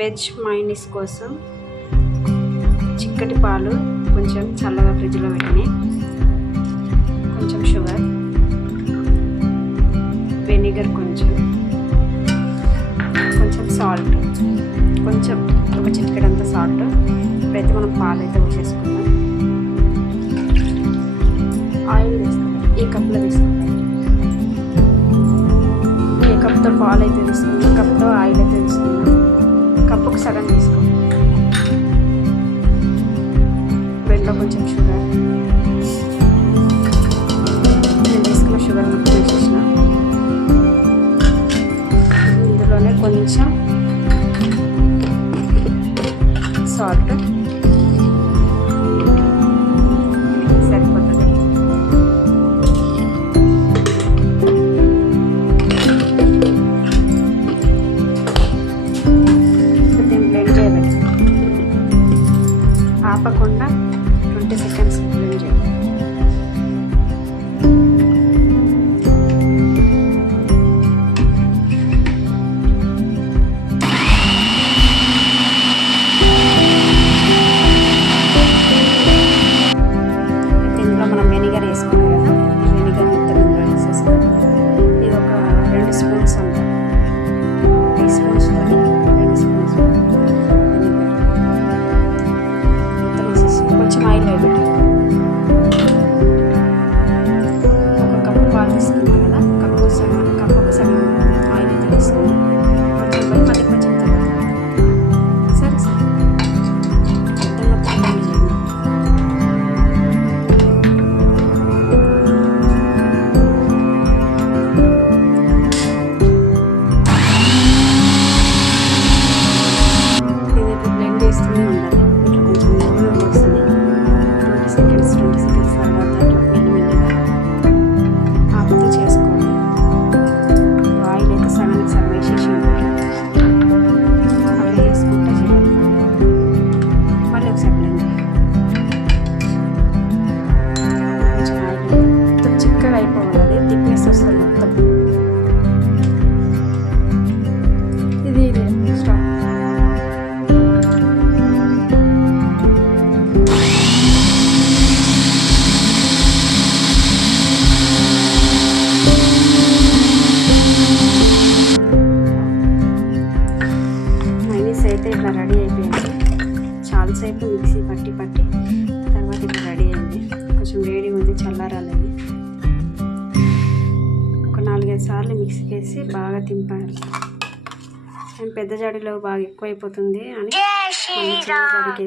Veg mayonnaise కోసం చిక్కటి పాలు కొంచెం చల్లగా ఫ్రిడ్జ్లో పెట్టినాయి కొంచెం షుగర్ వెనిగర్ కొంచెం కొంచెం సాల్ట్ కొంచెం ఒక చిటికడంత సాల్ట్ ఇప్పుడైతే మనం పాలు అయితే వచ్చేసుకుందాం ఆయిల్ వేసుకుందాం ఈ కప్లో తీసుకుందాం ఏ కప్తో పాలు అయితే తీసుకుందాం కప్తో ఆయిల్ 我进去呗。అంతసేపు మిక్సీ పట్టి పట్టి తర్వాత ఇక్కడ రెడీ అయింది. కొంచెం వేడి ఉంది చల్లారాలని. ఒక నాలుగైదు సార్లు మిక్సీకి వేసి బాగా తింపారు అండ్ పెద్ద జాడీలో బాగా ఎక్కువైపోతుంది అని చిన్న జాడీకి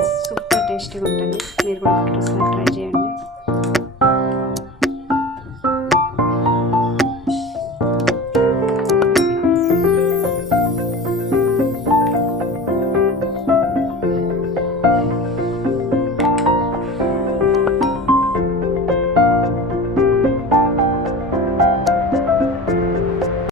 సూపర్ టేస్టీగా ఉంటుంది. మీరు కూడా ఒకసారి ట్రై చేయండి.